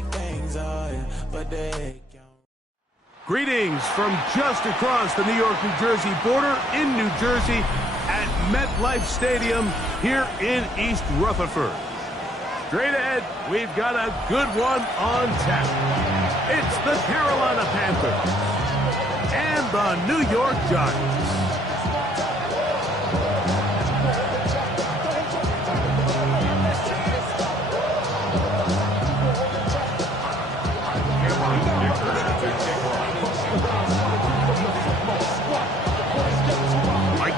big things, but they... Greetings from just across the New York-New Jersey border in New Jersey at MetLife Stadium here in East Rutherford. Straight ahead, we've got a good one on tap. It's the Carolina Panthers and the New York Giants.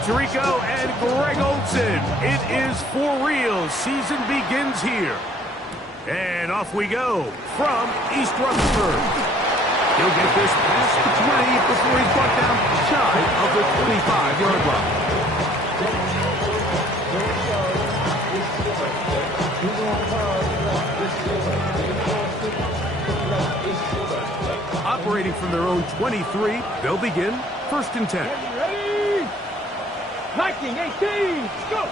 Tirico and Greg Olsen. It is for real. Season begins here. And off we go from East Rutherford. He'll get this past the 20 before he's brought down shy of the 25-yard line. Operating from their own 23, they'll begin 1st and 10. 19-18, go!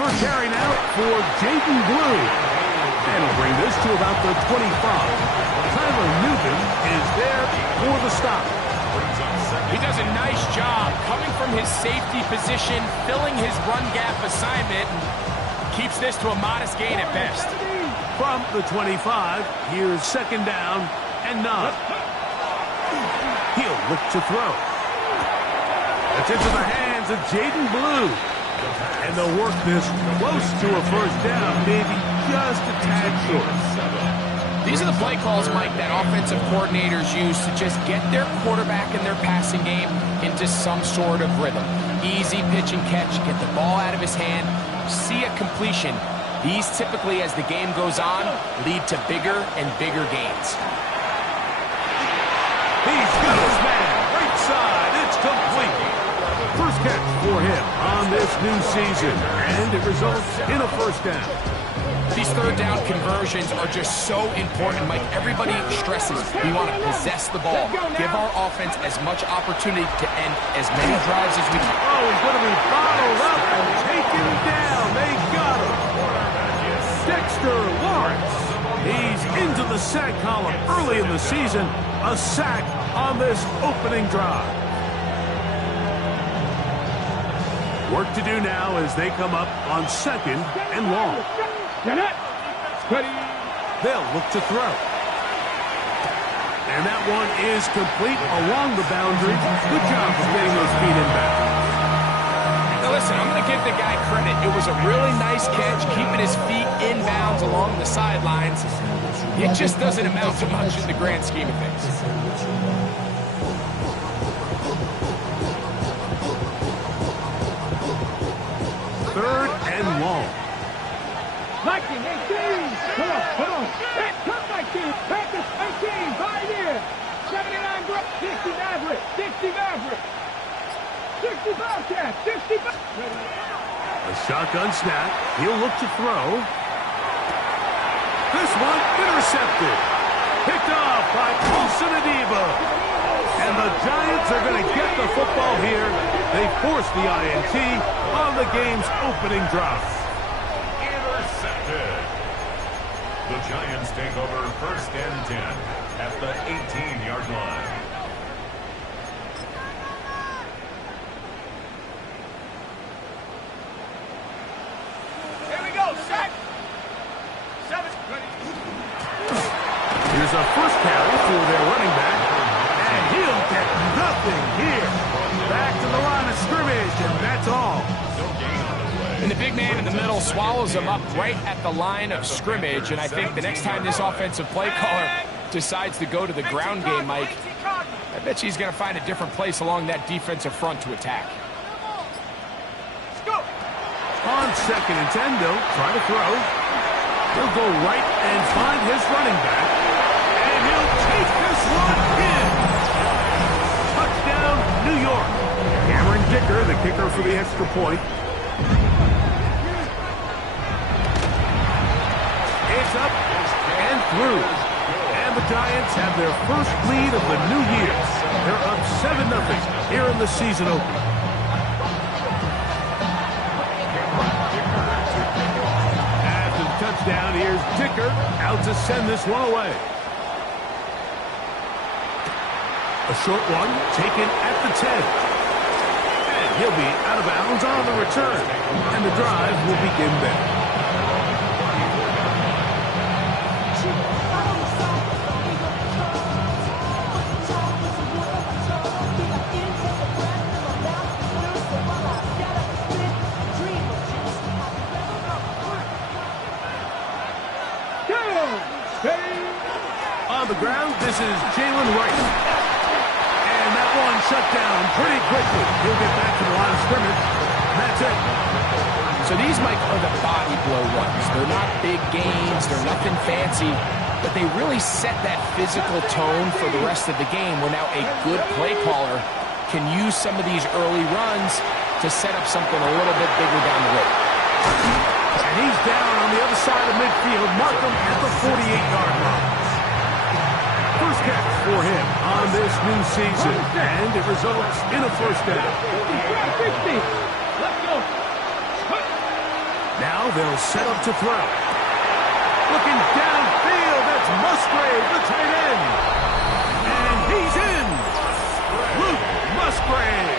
First carry now for Jaden Blue. And he'll bring this to about the 25. Tyler Newton is there for the stop. He does a nice job coming from his safety position, filling his run gap assignment, and keeps this to a modest gain at best. From the 25, here's 2nd down and 9. He'll look to throw. It's into the hands of Jaden Blue. And they'll work this close to a 1st down, maybe just a tad short. These are the play calls, Mike, that offensive coordinators use to just get their quarterback and their passing game into some sort of rhythm. Easy pitch and catch, get the ball out of his hand, see a completion. These typically, as the game goes on, lead to bigger and bigger gains. He's got his man, right side, it's complete. First catch for him on this new season, and it results in a 1st down. These 3rd down conversions are just so important, Mike. Everybody stresses we want to possess the ball, give our offense as much opportunity to end as many drives as we can. Oh, he's going to be bottled up and taken down. They got him. Dexter Lawrence. He's into the sack column early in the season. A sack on this opening drive. Work to do now as they come up on 2nd and long. They'll look to throw. And that one is complete along the boundary. Good job of getting those feet in back. Now listen, I'm going to give the guy credit. It was a really nice catch, keeping his feet in bounds along the sidelines. It just doesn't amount to much in the grand scheme of things. 3rd and long. 19-18, come on. Hey, come 19, Panthers 18, by here. 79 growth, 60 Maverick, 60 Maverick. 65 catch, 65. A shotgun snap. He'll look to throw. This one intercepted. Picked off by Wilson Adiba. And the Giants are going to get the football here. They force the INT on the game's opening drive. Intercepted. The Giants take over 1st and 10 at the 18-yard line. Here we go, sack. 7. Here's a 1st carry for their running back. And he'll get nothing here. Back to the line of scrimmage, and that's all. And the big man in the middle swallows him up right at the line of scrimmage. And I think the next time this offensive play caller decides to go to the ground game, Mike, I bet you he's going to find a different place along that defensive front to attack. On 2nd and 10, they'll try to throw. He'll go right and find his running back. And he'll take this one in. Touchdown, New York. Cameron Dicker, the kicker for the extra point. It's up and through. And the Giants have their first lead of the new year. They're up 7-0 here in the season opener. touchdown. Here's Dicker out to send this one away. A short one taken at the 10. And he'll be out of bounds on the return. And the drive will begin there. On the ground, this is Jalen Rice. And that one shut down pretty quickly. He'll get back to the line of scrimmage. That's it. So these, Mike, are the body blow runs. They're not big gains. They're nothing fancy. But they really set that physical tone for the rest of the game where now a good play caller can use some of these early runs to set up something a little bit bigger down the road. And he's down on the other side of midfield. Mark him at the 48-yard line. First catch for him on this new season. And it results in a first down. 60. Let's go. Now they'll set up to throw. Looking downfield, that's Musgrave, the tight end. And he's in. Luke Musgrave.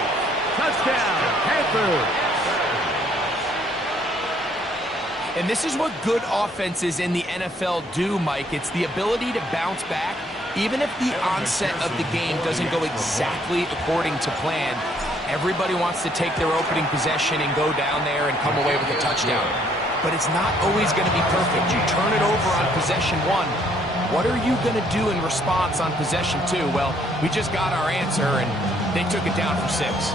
Touchdown, Panthers. And this is what good offenses in the NFL do, Mike. It's the ability to bounce back, even if the onset of the game doesn't go exactly according to plan. Everybody wants to take their opening possession and go down there and come away with a touchdown. But it's not always going to be perfect. You turn it over on possession 1. What are you going to do in response on possession 2? Well, we just got our answer, and they took it down for 6.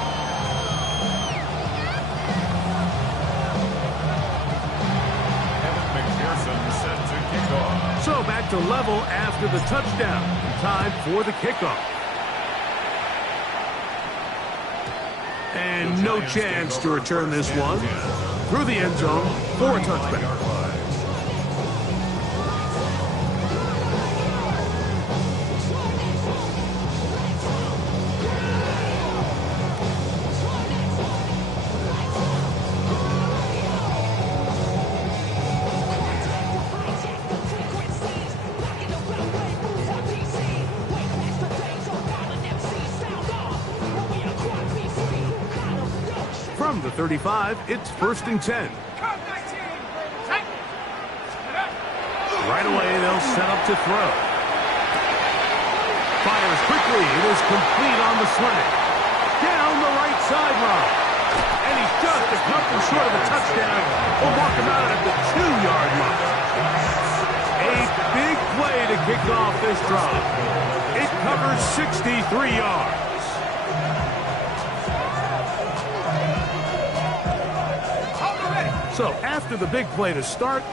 So back to level after the touchdown. Time for the kickoff. And no chance to return this one. Through the end zone for a touchback. From the 35, it's 1st and 10. Right away, they'll set up to throw. Fires quickly. It is complete on the slant. Down the right sideline. And he's just a couple short of a touchdown. We'll mark him out at the 2-yard line. A big play to kick off this drive. It covers 63 yards. So after the big play to start,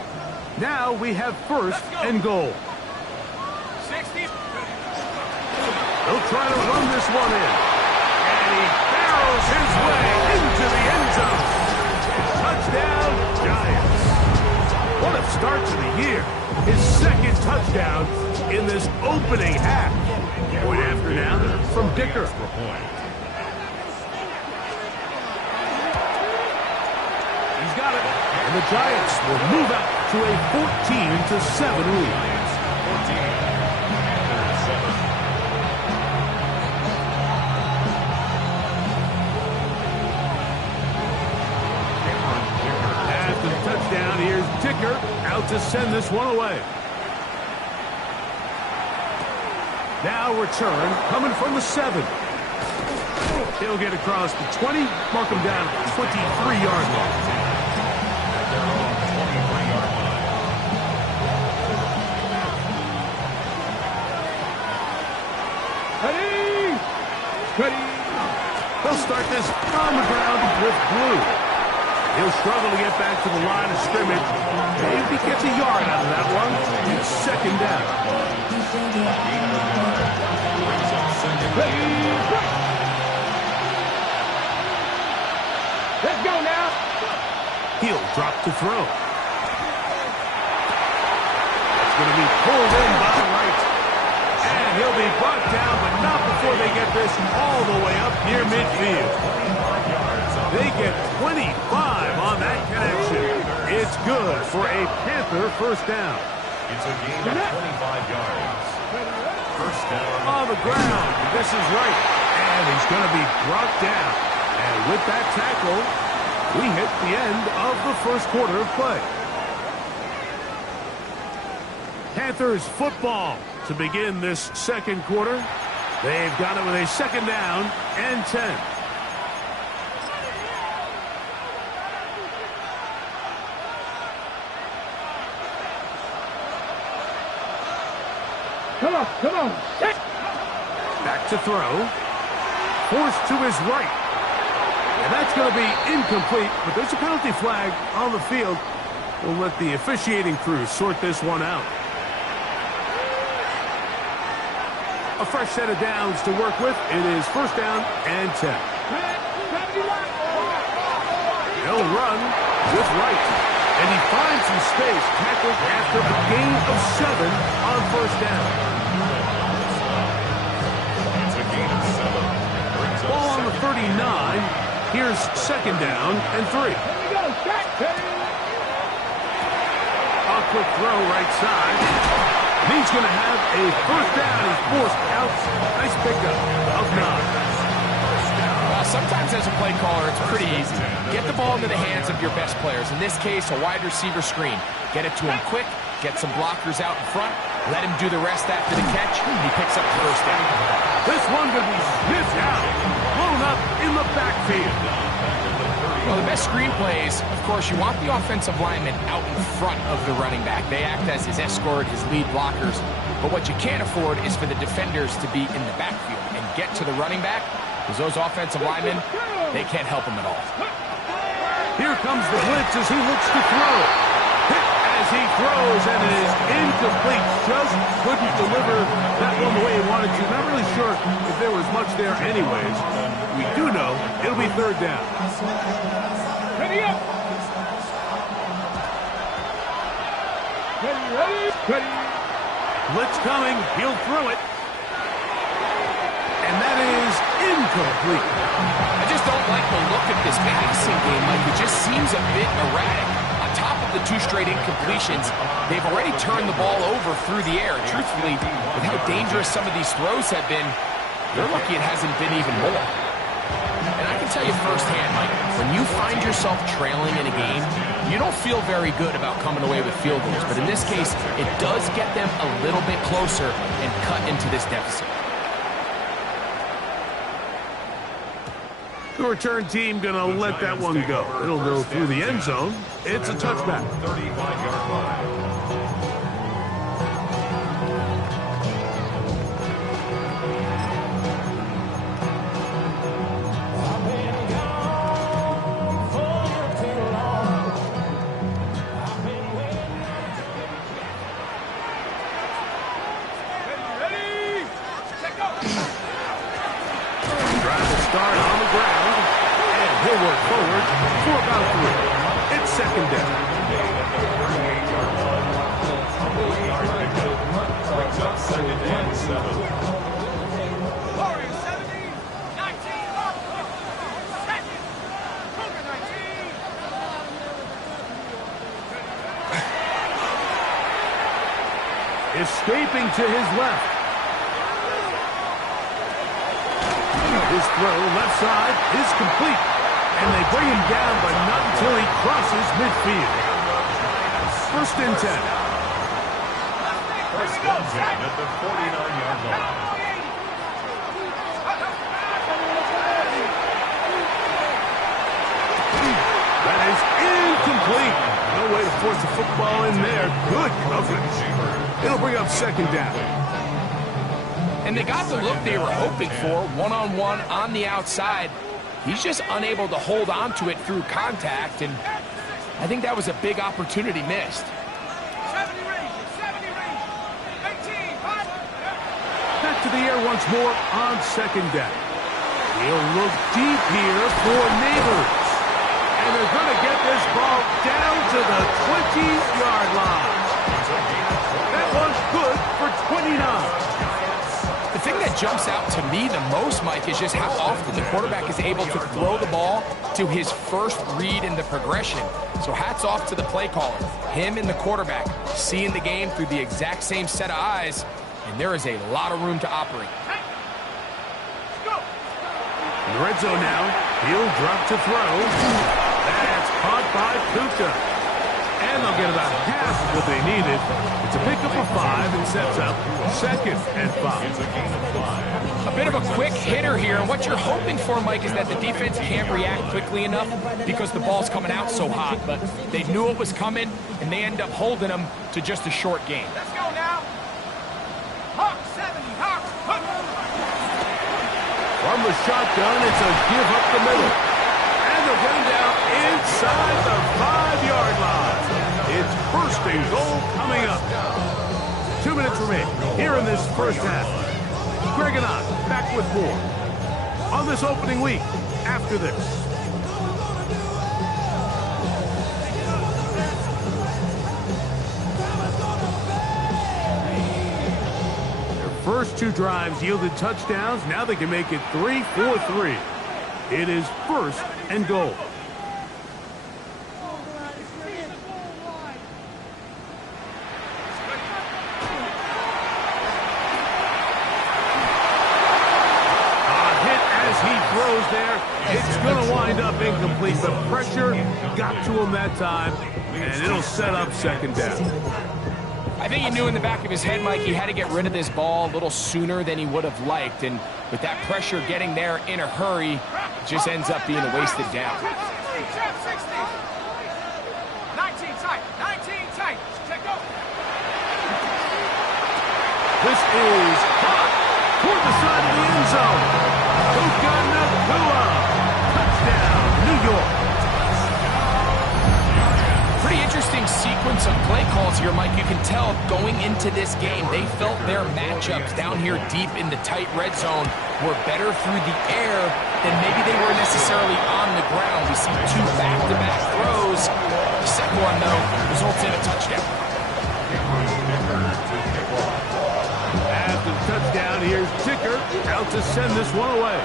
now we have 1st and goal. 60. They'll try to run this one in. And he barrels his way into the end zone. Touchdown, Giants. What a start to the year. His 2nd touchdown in this opening half. Point after now from Dicker. He's got it. And the Giants will move out to a 14-7 lead. After the touchdown, here's Dicker out to send this one away. Now return coming from the 7. He'll get across the 20, mark him down at the 23-yard line. Ready. They'll start this on the ground with Blue. He'll struggle to get back to the line of scrimmage. Maybe gets a yard out of that one. It's 2nd down. Let's go now. He'll drop to throw. That's going to be pulled in by Wright. And he'll be brought down, but not before they get this all the way up near midfield. They get 25 on that connection. It's That's good for a Panther first down. It's a gain of 25 yards. First down. On the ground. This is right. And he's going to be brought down. And with that tackle, we hit the end of the first quarter of play. Panthers football to begin this second quarter. They've got it with a second down and 10. Come on. Back to throw. Forced to his right. And that's going to be incomplete, but there's a penalty flag on the field. We'll let the officiating crew sort this one out. A fresh set of downs to work with. It is first down and 10. He'll run with right. And he finds some space, tackled after a gain of 7 on first down. It's a gain of 7. Ball on the 39. Here's second down and 3. A quick throw right side. And he's going to have a first down. He's forced out. Nice pickup of 9. Sometimes as a play caller, it's pretty easy. Get the ball into the hands of your best players. In this case, a wide receiver screen. Get it to him quick. Get some blockers out in front. Let him do the rest after the catch. He picks up the first down. This one going to be sniffed out. Blown up in the backfield. Well, the best screen plays, of course, you want the offensive lineman out in front of the running back. They act as his escort, his lead blockers. But what you can't afford is for the defenders to be in the backfield and get to the running back, because those offensive linemen, they can't help him at all. Here comes the blitz as he looks to throw. Hit as he throws, and it is incomplete. Just couldn't deliver that one the way he wanted to. Not really sure if there was much there anyways. We do know it'll be third down. Ready up. Ready. Blitz coming. He'll throw it. And that is incomplete. I just don't like the look of this passing game, Mike. It just seems a bit erratic. On top of the 2 straight incompletions, they've already turned the ball over through the air. Truthfully, with how dangerous some of these throws have been, they're lucky it hasn't been even more. And I can tell you firsthand, Mike, when you find yourself trailing in a game, you don't feel very good about coming away with field goals. But in this case, it does get them a little bit closer and cut into this deficit. The return team going to let that one go. It'll go through the end zone. It's a touchback. 35-yard line. Start on the ground, and he'll work forward for about 3. It's second down. Brings up second and 7. Escaping to his left. His throw left side is complete. And they bring him down, but not until he crosses midfield. First and 10. First and 10 at the 49-yard line. That is incomplete. No way to force the football in there. Good coverage. It'll bring up second down. And they got the look they were hoping for, one-on-one on the outside. He's just unable to hold on to it through contact, and I think that was a big opportunity missed. Back to the air once more on second down. He'll look deep here for Neighbors. And they're going to get this ball down to the 20-yard line. That one's good for 29. The thing that jumps out to me the most, Mike, is just how often the quarterback is able to throw the ball to his first read in the progression. So hats off to the play caller. Him and the quarterback seeing the game through the exact same set of eyes, and there is a lot of room to operate. In the red zone now, he'll drop to throw. That's caught by Kuka. And they'll get about half of what they needed. It's a pickup of 5 and sets up 2nd and 5. A bit of a quick hitter here, and what you're hoping for, Mike, is that the defense can't react quickly enough because the ball's coming out so hot. But they knew it was coming, and they end up holding them to just a short game. Let's go now. Hawk 70, Hawk. From the shotgun, it's a give up the middle. And they're getting down inside the 5-yard line. It's 1st and goal coming up. 2 minutes remaining here in this first half. Greg and I back with more on this opening week after this. Their first 2 drives yielded touchdowns. Now they can make it 3-4-3. It is 1st and goal. Throws there. It's going to wind up incomplete, but pressure got to him that time, and it'll set up 2nd down. I think he knew in the back of his head, Mike, he had to get rid of this ball a little sooner than he would have liked, and with that pressure getting there in a hurry, it just ends up being a wasted down. 19 tight, 19 tight. Check go. This is caught toward the side of the end zone. Touchdown, New York. Pretty interesting sequence of play calls here, Mike. You can tell going into this game, they felt their matchups down here deep in the tight red zone were better through the air than maybe they were necessarily on the ground. We see 2 back-to-back throws. The second one, though, results in a touchdown. After the touchdown, here's Ticker out to send this one away.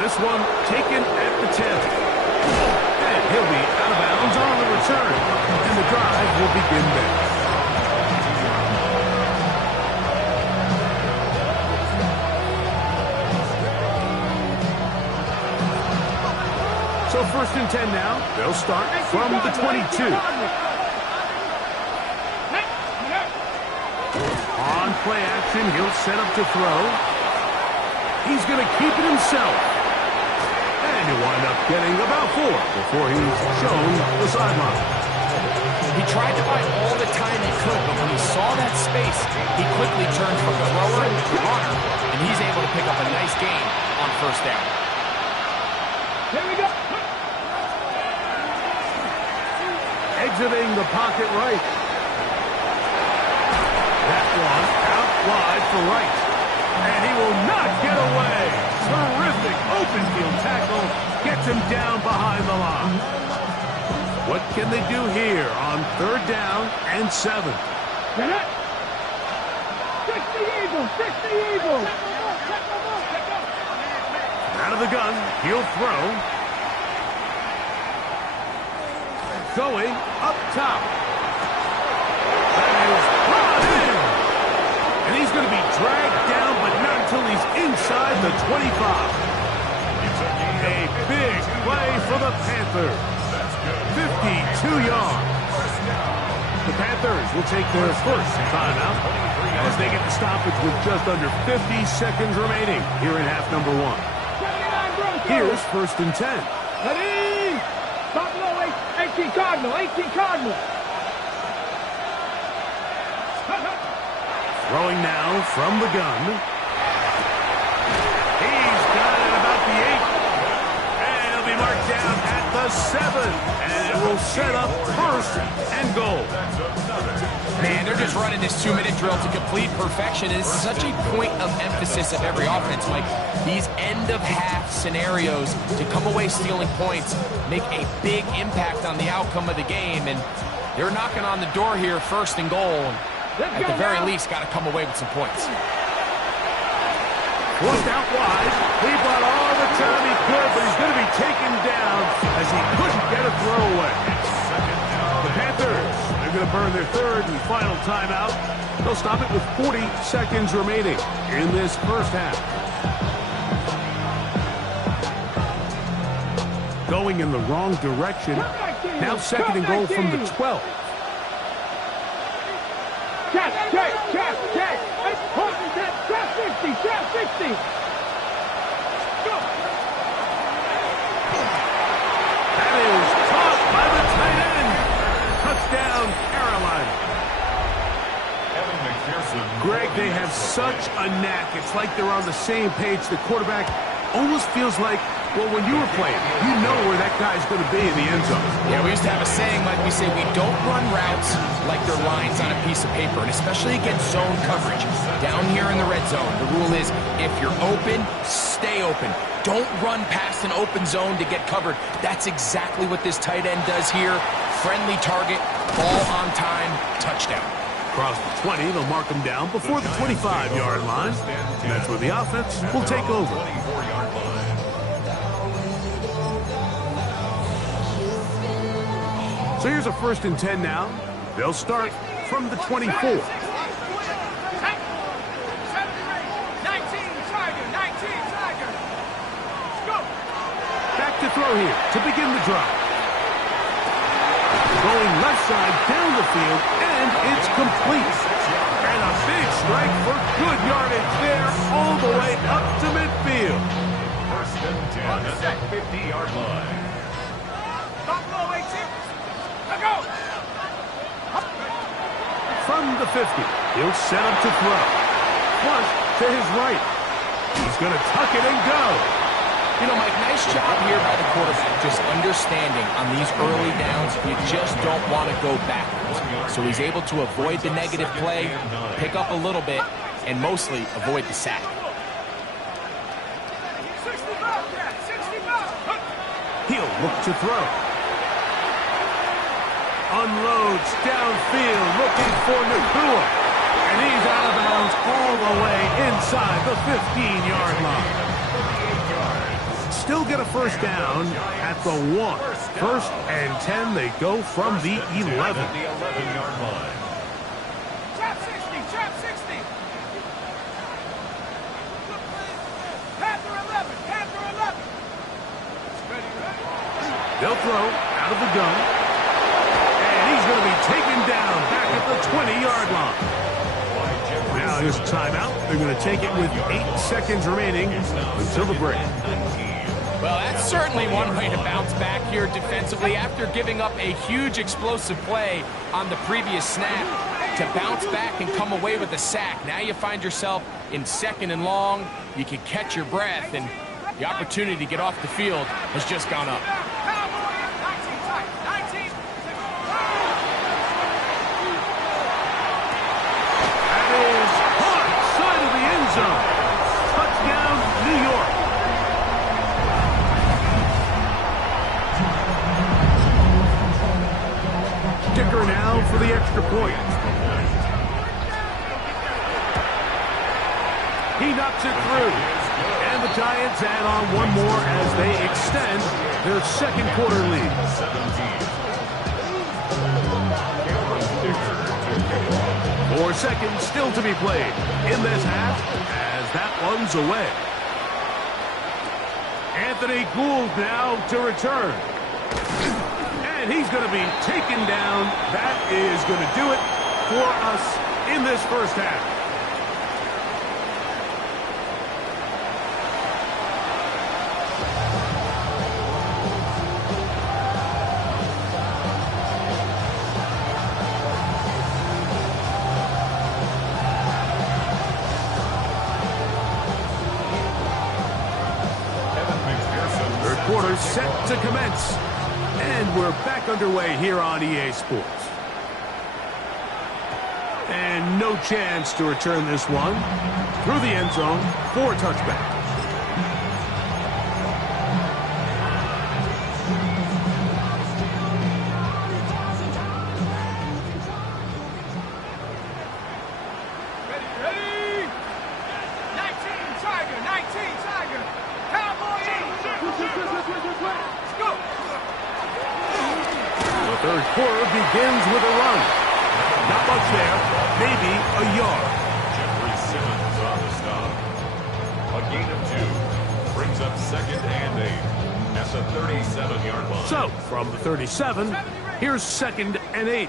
This one taken at the 10. And he'll be out of bounds on the return. And the drive will begin there. So 1st and 10 now. They'll start from the 22. On play action, he'll set up to throw. He's going to keep it himself. And he'll wind up getting about 4 before he's shown the sideline. He tried to buy all the time he could, but when he saw that space, he quickly turned from thrower to runner, and he's able to pick up a nice gain on 1st down. Here we go. Exiting the pocket right. That one out wide for Wright. And he will not get away. Terrific open field tackle. Gets him down behind the line. What can they do here on 3rd down and 7? Get it. 60 Eagles, 60 Eagles. Out of the gun, he'll throw. Going up top. That is brought in. And he's going to be dragged down, but not until he's inside the 25. A big play for the Panthers. 52 yards. The Panthers will take their first timeout as they get the stoppage with just under 50 seconds remaining here in half number 1. Here's 1st and 10. Ready? Top low, 18 Cardinal, 18 Cardinal. Throwing now from the gun. He's got it about the 8. And he'll be marked down at the 7. And it will set up 1st and goal. Man, they're just running this 2-minute drill to complete perfection. It's such a point of emphasis of every offense, Mike. These end-of-half scenarios to come away stealing points make a big impact on the outcome of the game. And they're knocking on the door here, 1st and goal. at the very least, got to come away with some points. Forced out wide. He brought all the time he could, but he's going to be taken down as he couldn't get a throwaway. The Panthers, they're going to burn their third and final timeout. They'll stop it with 40 seconds remaining in this first half. Going in the wrong direction. Now second and goal from the 12. Check. 60. Go. That is caught by the tight end. Touchdown, Carolina. Greg, they have such a knack. It's like they're on the same page. The quarterback almost feels like, well, when you were playing, you know where that guy's going to be in the end zone. Yeah, we used to have a saying, like we say, we don't run routes like they're lines on a piece of paper, and especially against zone coverage. Down here in the red zone, the rule is if you're open, stay open. Don't run past an open zone to get covered. That's exactly what this tight end does here. Friendly target, ball on time, touchdown. Across the 20, they'll mark him down before the 25-yard line. And that's where the offense will take over. So here's a 1st and 10 now. They'll start from the 24. Back to throw here to begin the drive. Going left side down the field, and it's complete. And a big strike for good yardage there all the way up to midfield. 1st and 10 at the 50-yard line. From the 50, he'll set up to throw. Flush to his right. He's going to tuck it and go. You know, Mike, nice job here by the quarterback, just understanding on these early downs, you just don't want to go backwards. So he's able to avoid the negative play, pick up a little bit, and mostly avoid the sack. He'll look to throw. Unloads downfield, looking for Nakua. And he's out of bounds all the way inside the 15-yard line. Still get a 1st down at the 1. 1st and 10, they go from the 11. The 11-yard line. Trap 60. Panther 11. They'll throw out of the gun. And he's going to be taken down back at the 20-yard line. Now here's a timeout. They're going to take it with 8 seconds remaining until the break. Well, that's certainly one way to bounce back here defensively after giving up a huge explosive play on the previous snap. To bounce back and come away with a sack. Now you find yourself in 2nd and long. You can catch your breath, and the opportunity to get off the field has just gone up. That is caught side of the end zone. Touchdown, New York. Kicker now for the extra point. He knocks it through. And the Giants add on one more as they extend their 2nd quarter lead. 4 seconds still to be played in this half as that one's away. Anthony Gould now to return. And he's going to be taken down. That is going to do it for us in this first half. Third quarter set to commence. And we're back underway here on EA Sports. And no chance to return this one through the end zone for a touchback. begins with a run. Not much there, maybe a yard. Jeffrey Simmons on the stop. A gain of 2 brings up 2nd and 8 at the 37-yard line. So, from the 37, here's 2nd and 8. A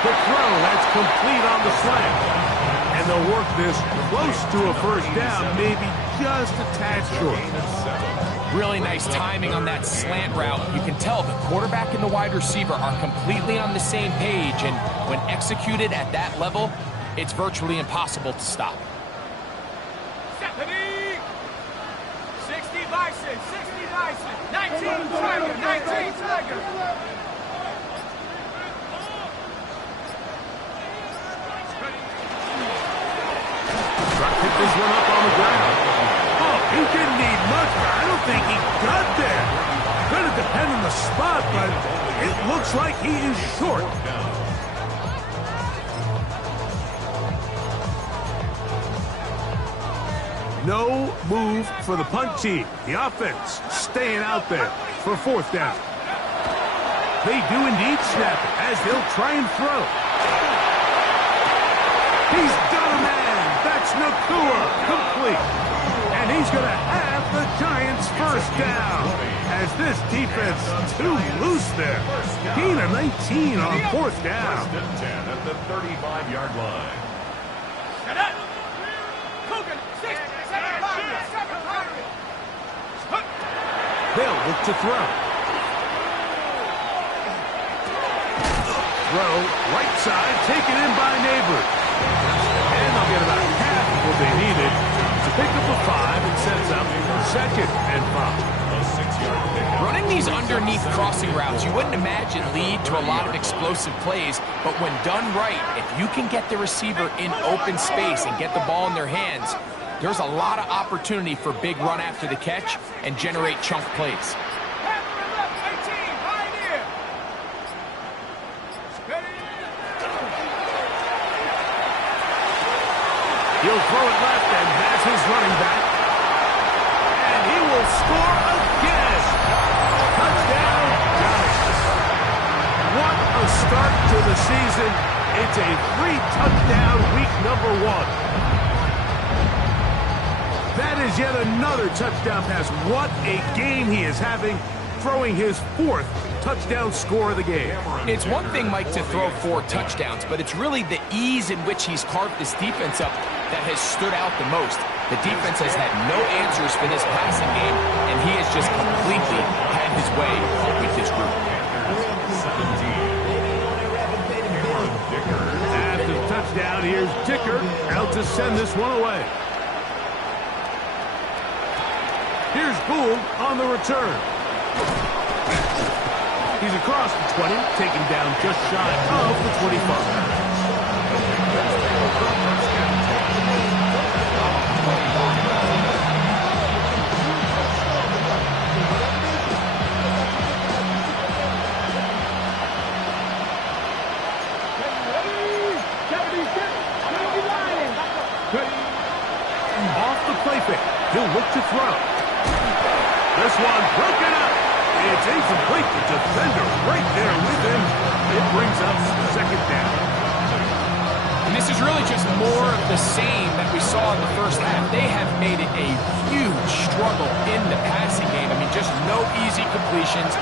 quick throw, that's complete on the slant. And they'll work this close to a first down, maybe just a tad short. Really nice timing on that slant route. You can tell the quarterback and the wide receiver are completely on the same page, and when executed at that level, it's virtually impossible to stop. 60 Bison, 60 Bison, 19 Tiger, 19 Tiger. Try to pick this one up on the ground. Oh, he didn't need much, but I don't think he got there. Could have depended on the spot, but it looks like he is short. No move for the punt team. The offense staying out there for 4th down. They do indeed snap it as they'll try and throw. He's got a man. That's Nakua. Complete. And he's going to have the Giants' first down as this defense too loose there. Gain of 19 on 4th down. 1st and 10 at the 35-yard line. They'll look to throw. Throw, right side, taken in by Neighbors. And they'll get about half of what they needed to pick up a 5 and sets up 2nd and 5. A 6-yard pickup. Running these underneath crossing routes, you wouldn't imagine lead to a lot of explosive plays, but when done right, if you can get the receiver in open space and get the ball in their hands, there's a lot of opportunity for big run after the catch and generate chunk plays. He'll throw it left and has his running back. And he will score again. Touchdown, Giants. What a start to the season. It's a 3-touchdown week number 1. That is yet another touchdown pass. What a game he is having, throwing his 4th touchdown score of the game. It's one thing, Mike, to throw 4 touchdowns, but it's really the ease in which he's carved this defense up that has stood out the most. The defense has had no answers for this passing game, and he has just completely had his way with this group. After the touchdown, here's Dicker out to send this one away. Here's Gould on the return. He's across the 20, taken down just shy of the 25. Off the play fake, he'll look to throw. This one broken up. It's incomplete. The defender right there with him. It brings up 2nd down. And this is really just more of the same that we saw in the first half. They have made it a huge struggle in the passing game. I mean, just no easy completions,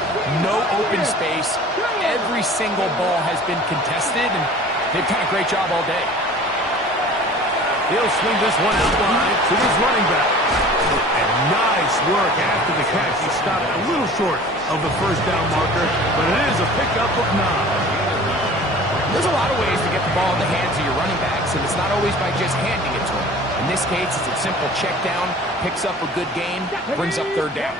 no open space. Every single ball has been contested, and they've done a great job all day. He'll swing this one out wide to his running back. And nice work after the catch. He stopped a little short of the first down marker, but it is a pickup of 9. There's a lot of ways to get the ball in the hands of your running backs, and it's not always by just handing it to them. In this case, it's a simple check down, picks up a good gain, brings up 3rd down.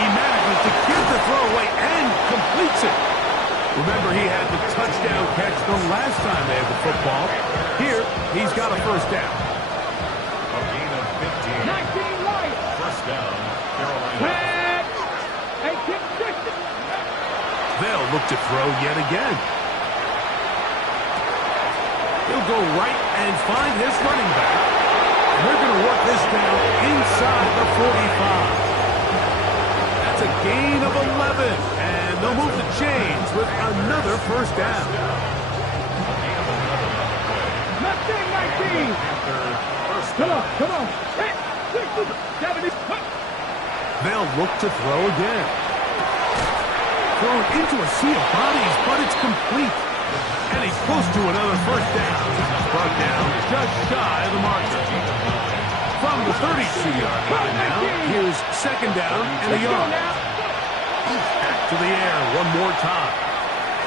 He manages to give the throw away and completes it. Remember, he had the touchdown catch the last time they had the football. Here, he's got a first down. A gain of 15. 19 right. First down, Carolina. They'll look to throw yet again. He'll go right and find his running back. And they're going to work this down inside the 45. That's a gain of 11. And they'll move the chains with another first down. Nothing, 19. Come on. Hit. 60, 70. They'll look to throw again. Thrown into a sea of bodies, but it's complete. And he's close to another first down. Brought down just shy of the marker. From the 32-yard line now, here's second down and a yard. Back to the air one more time.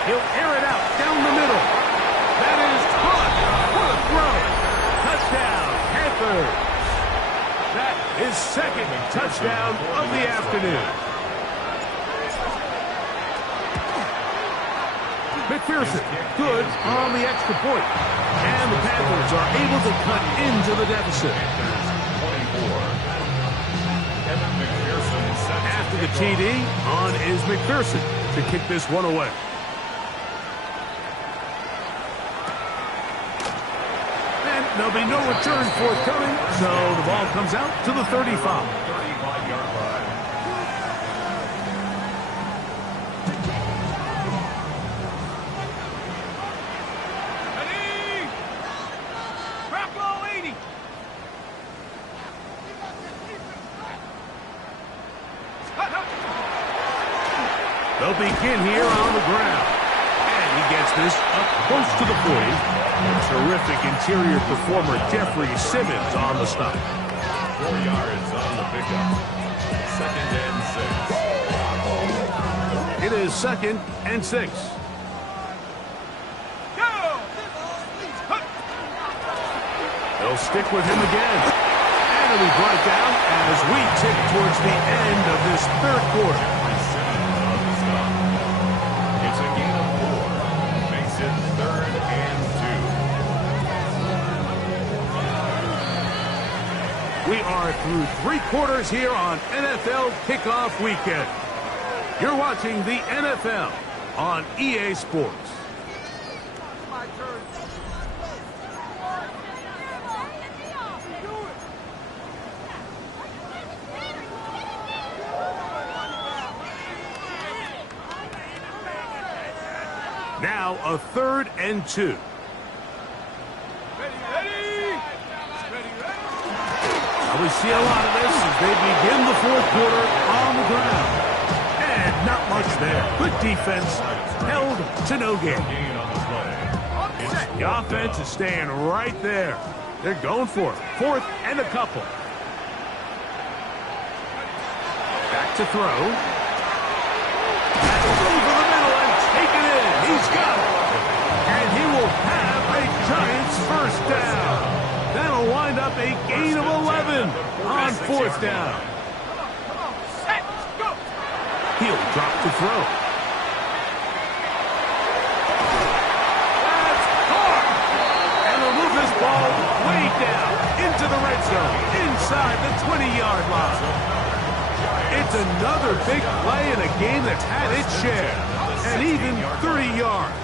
He'll air it out down the middle. That is caught. What a throw. Touchdown, Panthers. That is second touchdown of the afternoon. McPherson, good on the extra point. And the Panthers are able to cut into the deficit. After the TD, on is McPherson to kick this one away. And there'll be no return forthcoming, so the ball comes out to the 35. 35-yard line. Ready? Crack low 80. They'll begin here on the ground. And he gets this up close to the 40. Terrific interior performer Jeffrey Simmons on the stop. 4 yards on the pickup. Second and 6. It is second and 6. They'll stick with him again. And he'll be brought down as we tick towards the end of this third quarter. It's a gain of 4. Makes it third and 2. We are through 3 quarters here on NFL Kickoff Weekend. You're watching the NFL on EA Sports. Now a third and 2. We see a lot of this as they begin the fourth quarter on the ground. And not much there. Good defense. Held to no gain. The offense is staying right there. They're going for it. Fourth and a couple. Back to throw. Over the middle and take it in. He's got it. And he will have a Giants first down. That'll wind up a gain of 11 on fourth down. He'll drop to throw. That's caught. And they'll move this ball way down into the red zone, inside the 20-yard line. It's another big play in a game that's had its share, and even 30 yards.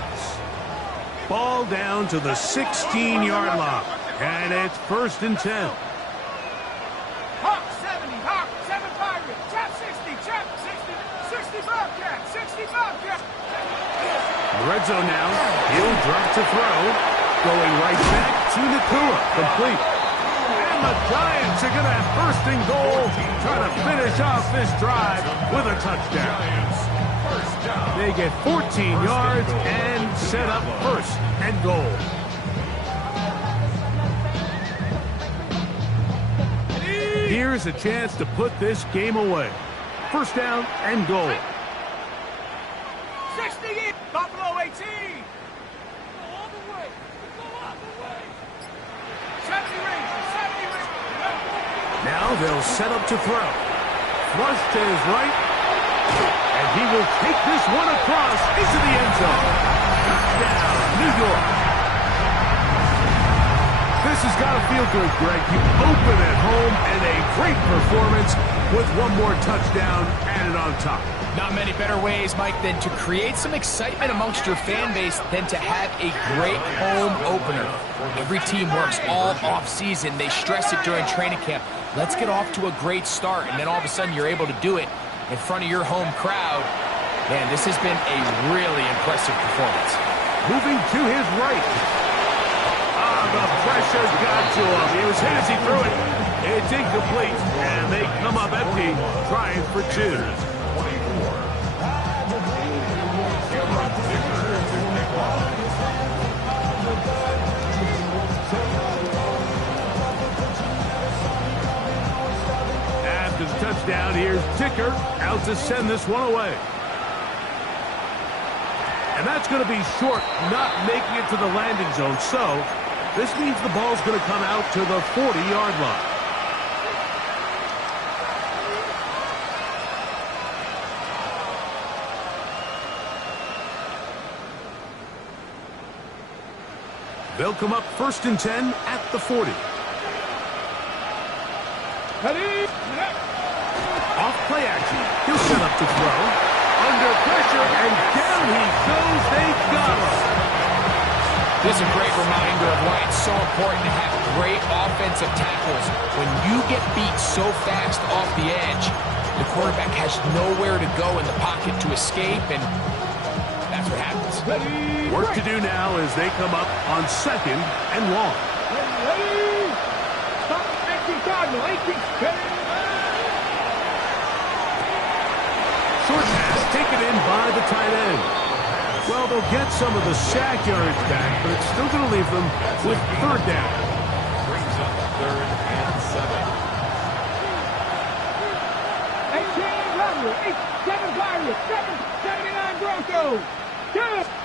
Ball down to the 16-yard line, and it's first and 10. Hawk 70, Hawk 7 Pirate, Chap 60, Chap 60, 60 Bobcat, 60 Bobcat. In the red zone now, he'll drop to throw, going right back to Nakua, complete. And the Giants are going to have first and goal, trying to finish off this drive with a touchdown. They get 14 yards and set up first and goal. Here's a chance to put this game away. First down and goal. 60 in, Buffalo 18. Go all the way. Go all the way. 70 Rangers, 70 Rangers. Now they'll set up to throw. Flush to his right. And he will take this one across into the end zone. Touchdown, New York. This has got to feel good, Greg. You open at home and a great performance with one more touchdown added on top. Not many better ways, Mike, than to create some excitement amongst your fan base than to have a great home opener. Every team works all off-season. They stress it during training camp. Let's get off to a great start, and then all of a sudden you're able to do it in front of your home crowd. Man, this has been a really impressive performance. Moving to his right. The pressure got to him. He was hit as he threw it. It's incomplete, and they come up empty, trying for 2. After the touchdown, here's Ticker out to send this one away. And that's going to be short, not making it to the landing zone. So this means the ball's going to come out to the 40-yard line. They'll come up 1st and 10 at the 40. Off play action. He'll set up to throw. Under pressure, and down he goes. They got him. This is a great reminder of why it's so important to have great offensive tackles. When you get beat so fast off the edge, the quarterback has nowhere to go in the pocket to escape, and that's what happens. Work to do now as they come up on 2nd and long. Short pass taken in by the tight end. Well, they'll get some of the sack yardage back, but it's still going to leave them with 3rd down. Brings up 3rd and 7.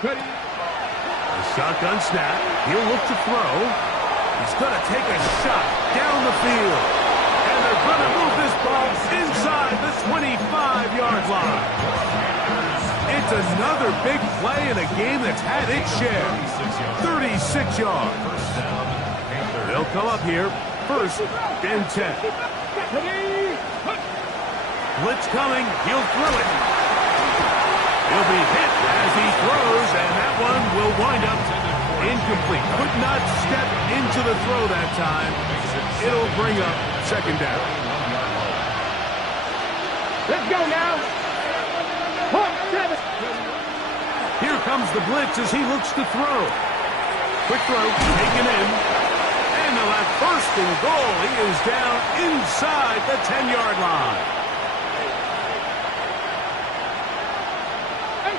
The shotgun snap. He'll look to throw. He's going to take a shot down the field. And they're going to move this ball inside the 25-yard line. It's another big play in a game that's had its share. 36 yards. They'll come up here 1st and 10. Blitz coming. He'll throw it. He'll be hit as he throws, and that one will wind up incomplete. Could not step into the throw that time. It'll bring up 2nd down. Let's go now. 7. Here comes the blitz as he looks to throw. Quick throw, taken in. And they'll have 1st and goal. He is down inside the 10-yard line.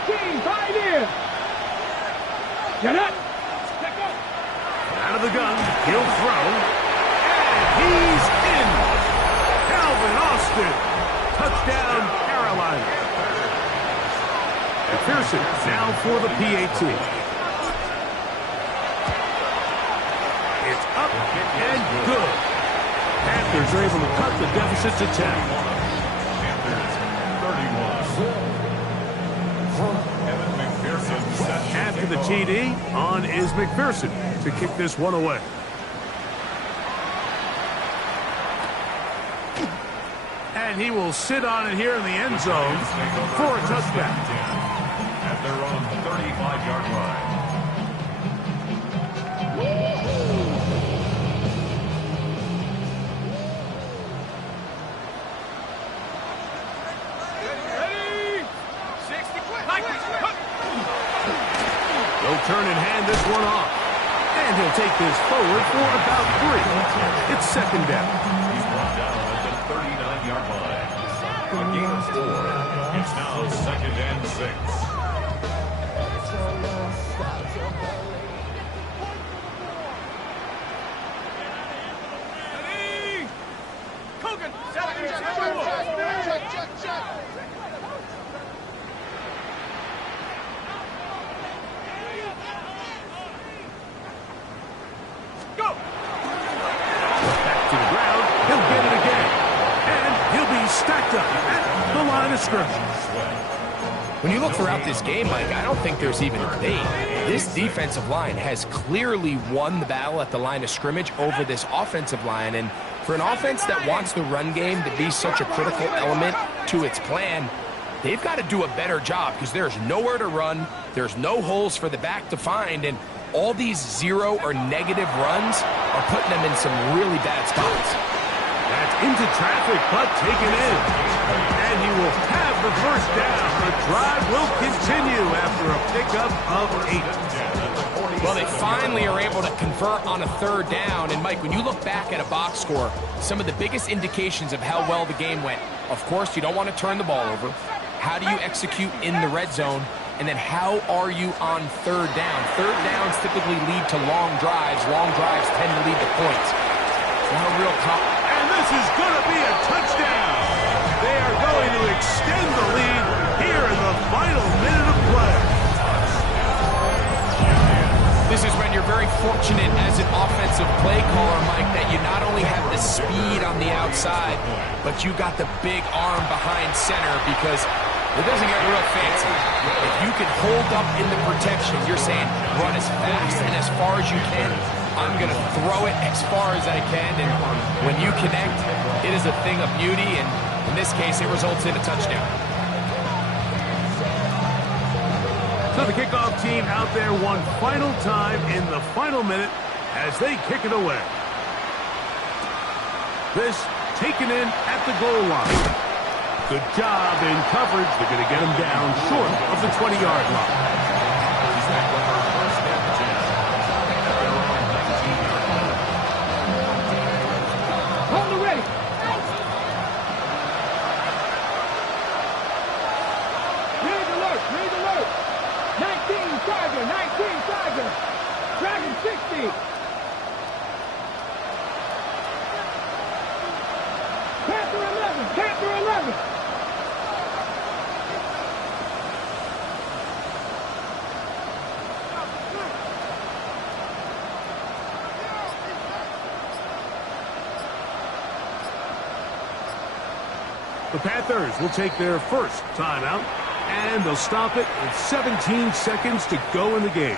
5 in. Get up. Out of the gun, he'll throw. And he's in. Calvin Austin. Touchdown, Carolina. McPherson now for the PAT. It's up and good. Panthers are able to cut the deficit to 10. Panthers 31. After the TD, on is McPherson to kick this one away. And he will sit on it here in the end zone for a touchdown. At their own 35-yard line. They'll turn and hand this one off. And he'll take this forward for about 3. It's 2nd down. He's brought down at the 39-yard line. A gain of 4. It's now 2nd and 6. When you look throughout this game, Mike, I don't think there's even a debate. This defensive line has clearly won the battle at the line of scrimmage over this offensive line. And for an offense that wants the run game to be such a critical element to its plan, they've got to do a better job because there's nowhere to run, there's no holes for the back to find, and all these zero or negative runs are putting them in some really bad spots. That's into traffic, but taken in. And he will have the first down. The drive will continue after a pickup of 8. Well, they finally are able to convert on a third down. And, Mike, when you look back at a box score, some of the biggest indications of how well the game went, of course, you don't want to turn the ball over. How do you execute in the red zone? And then how are you on third down? Third downs typically lead to long drives. Long drives tend to lead to points. Not a real and this is going to be a touchdown. They are going to extend the lead here in the final minute of play. This is when you're very fortunate as an offensive play caller, Mike, that you not only have the speed on the outside, but you got the big arm behind center because it doesn't get real fancy. If you can hold up in the protection, you're saying run as fast and as far as you can. I'm going to throw it as far as I can, and when you connect, it is a thing of beauty, and in this case, it results in a touchdown. So the kickoff team out there one final time in the final minute as they kick it away. This taken in at the goal line. Good job in coverage. They're going to get him down short of the 20-yard line. Dragon 60. Panther 11. Panther 11. The Panthers will take their first timeout, and they'll stop it with 17 seconds to go in the game.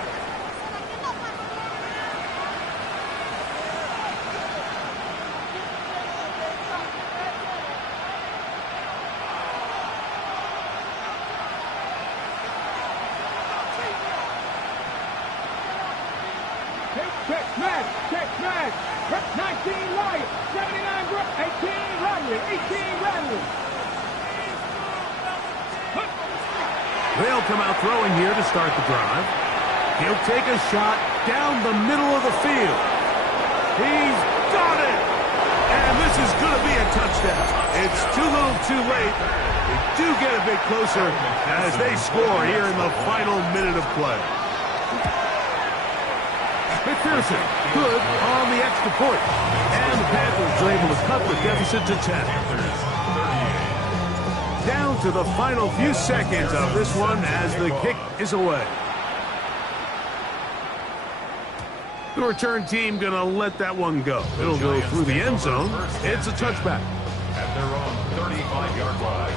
Check smash. 19 Lions, 79 Brook, 18 Radley, 18 Radley. They'll come out throwing here to start the drive. He'll take a shot down the middle of the field. He's got it! And this is going to be a touchdown. It's too little too late. They do get a bit closer as they score here in the final minute of play. McPherson, good on the extra point. And the Panthers are able to cut the deficit to 10. Down to the final few seconds of this one as the kick is away. The return team going to let that one go. It'll go through the end zone. It's a touchback. At their own 35-yard line.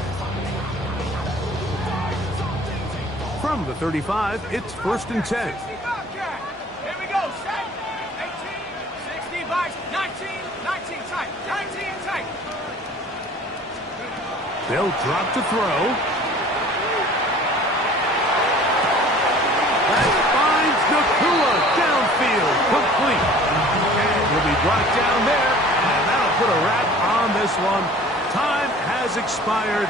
From the 35, it's 1st and 10. They'll drop to throw. That finds Nakua downfield, complete. And he'll be brought down there, and that'll put a wrap on this one. Time has expired.